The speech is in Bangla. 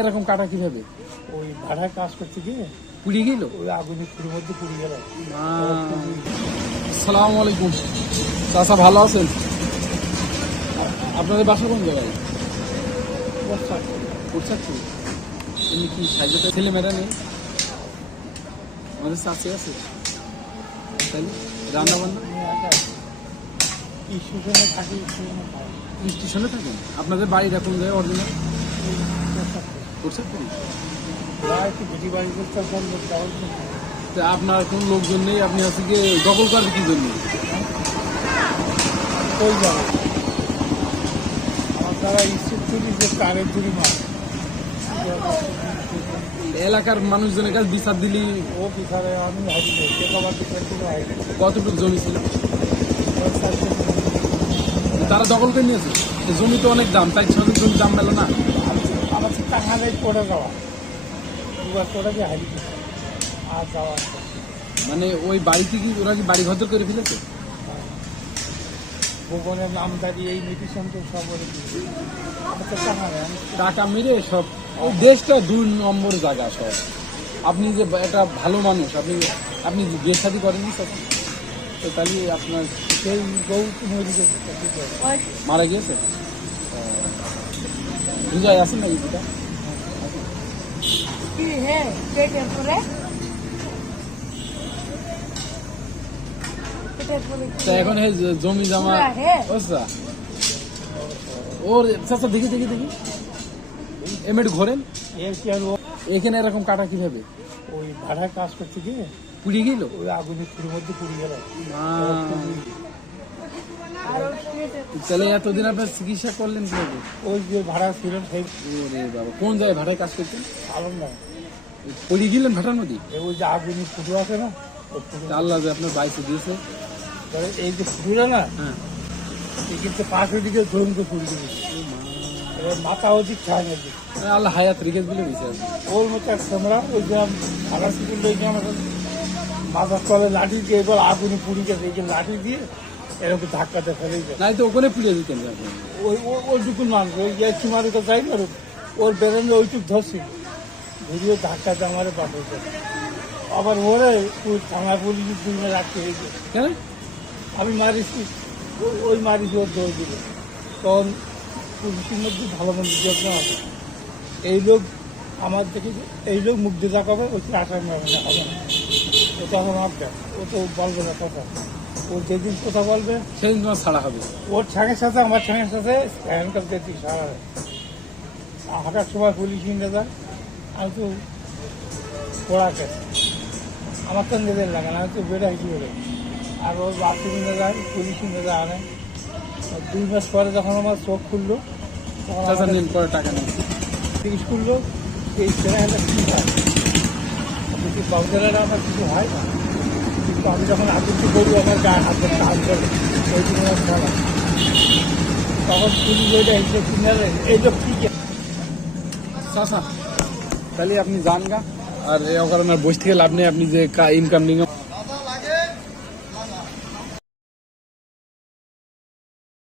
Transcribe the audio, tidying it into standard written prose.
এরকম কাটা কিভাবে? ওই ভাড়ায় কাজ করতে গিয়ে পুড়ে গেল? ওই আগুনের পুড়ের মধ্যে পুড়ে গেল। আসসালামু আলাইকুম চাচা, ভালো আছেন? আপনাদের বাসা কোন জায়গায়? কোটচাঁদপুর। এমনি কি সাইজটা ছেলে মেয়েরা নেই? আমাদের চাষি আছে তাহলে রান্না বান্না স্টেশনে থাকি, স্টেশনে থাকেন? আপনাদের বাড়িটা কোন জায়গায় অরিজিনাল? কোটচাঁদপুর। একটু বেশি বাড়ি করতে যাওয়ার জন্য। তা আপনার কোন লোকজন নেই? আপনি হচ্ছে গিয়ে দখল করবে কি জন্য? ওই যাবে আমার দ্বারা ইস্যু করি যে কারের জুড়ি মাছ এলাকার মানুষজনের কাছে বিচার দিলি ও পিছারে আমি হারিয়ে আমার পিছনে ছিল হারিয়ে কতটুকু জমি ছিল তারা দখল করে নিয়েছে? জমি তো অনেক দাম, তাই সঙ্গে জমি দাম পেল না। আমার টাকা নেই পড়ে যাওয়া দুবার পড়ে গিয়ে হারিয়ে আর যাওয়া। মানে ওই বাড়িতে কি ওরা কি বাড়ি ঘর করে ফেলেছে? ভুবনের নামদারি এই মিটিশন তো সব আমার তো টাকা নেই। টাকা মেরে সব ওই দেশটা 2 নম্বর জায়গা সব। আপনি যে একটা ভালো মানুষ, আপনি বিয়ে শাদী করেননি সব, তো তাহলে আপনার সেই বউ মরে গেছে, মারা গিয়েছে। বুঝাই আছেন নাকি এটা? তা এখন এই জমি জমা বুঝছা ওর চাচা দেখি এমএড ঘোরেন এখানে এরকম কাটা কিভাবে? ওই ভাড়ায় কাজ করতে গিয়ে পুড়ে গেল? ওই আগুনের পুড়ের মধ্যে পুড়ে গেল। তাহলে এতদিন আপনার চিকিৎসা করলেন কিভাবে? ওই যে ভাড়া ছিল সেই ওরে বাবা, কোন জায়গায় ভাড়ায় কাজ করতেন? আলমডাঙ্গা। পুড়ে গেলেন ভাটার নদী? ওই যে আগুনের পুজো আছে না, ওই পুজো আল্লাহ যে আপনার বাইসে দিয়েছে। এই যে পুজোটা না, হ্যাঁ, এই কিন্তু পাশের দিকে জমিতে পুড়ে গেছে। এবার মাথা ওদিক ছায় না দিক আল্লাহ হায়াত রেখেছে বলে বেঁচে আছে। ওর মতো এক ক্যামেরা ওই যে ভাড়া সিকুল লেগে আমার মাথার তলে লাঠি দিয়ে এবার আগুনে পুড়ে গেছে। এই যে লাঠি দিয়ে এরকম ধাক্কাতে ফেলে যায়। নাই তো ওখানে পুড়ে দিতেন আপনি। ওইটুকু মানুষ ওই সীমারেখা যাই না, ওর বেরোনো ওইটুক ধরছি ঘুরিয়ে ধাক্কাতে আমার পাঠিয়েছে। আবার ওরে তুই থানা পুলিশ দুজনে রাখতে হয়েছে। কেন? আমি মারিছি, ওই মারিছি, ওর দৌড় দিল। তখন পুলিশের মধ্যে ভালো মন্দ যত্ন আছে। এই লোক আমার দেখে এই লোক মুখ দিয়ে দেখাবে, ওই আসামি হবে না, হবে না। ওটা আমার দেখ, ও তো বলবে না কথা। ও যেদিন কথা বলবে সেদিন তোমার ছাড়া হবে। ওর ছাঙের সাথে আমার ছাঙের সাথে হ্যান্ডকাপ দিয়ে তুই সারা হাঁটার সময় পুলিশ নিয়ে যায়। আমি তো পড়া গেছে, আমার তো নিজেদের লাগে না, আমি তো বেড়ে হাসি বেড়ে। আর ওর বাচ্চা নিয়ে যায়, পুলিশ নিয়ে যায় আনে। 2 মাস পরে যখন আমার চোখ খুললো তখন দিন পরে টাকা নেই জিজ্ঞেস করলো এই ছেলেটা কী হয়, যদি বাবুদের আমার কিছু হয় না। কিন্তু আমি যখন আবৃত্তি করি আমার গায়ে হাতের কাজ করে ওই জন্য আমার খেলা। তখন পুলিশ ওইটা এসে কিনে এই লোক ঠিক আছে চাচা, তাহলে আপনি যান গা। আর এই অকারণে বসে থেকে লাভ নেই। আপনি যে ইনকাম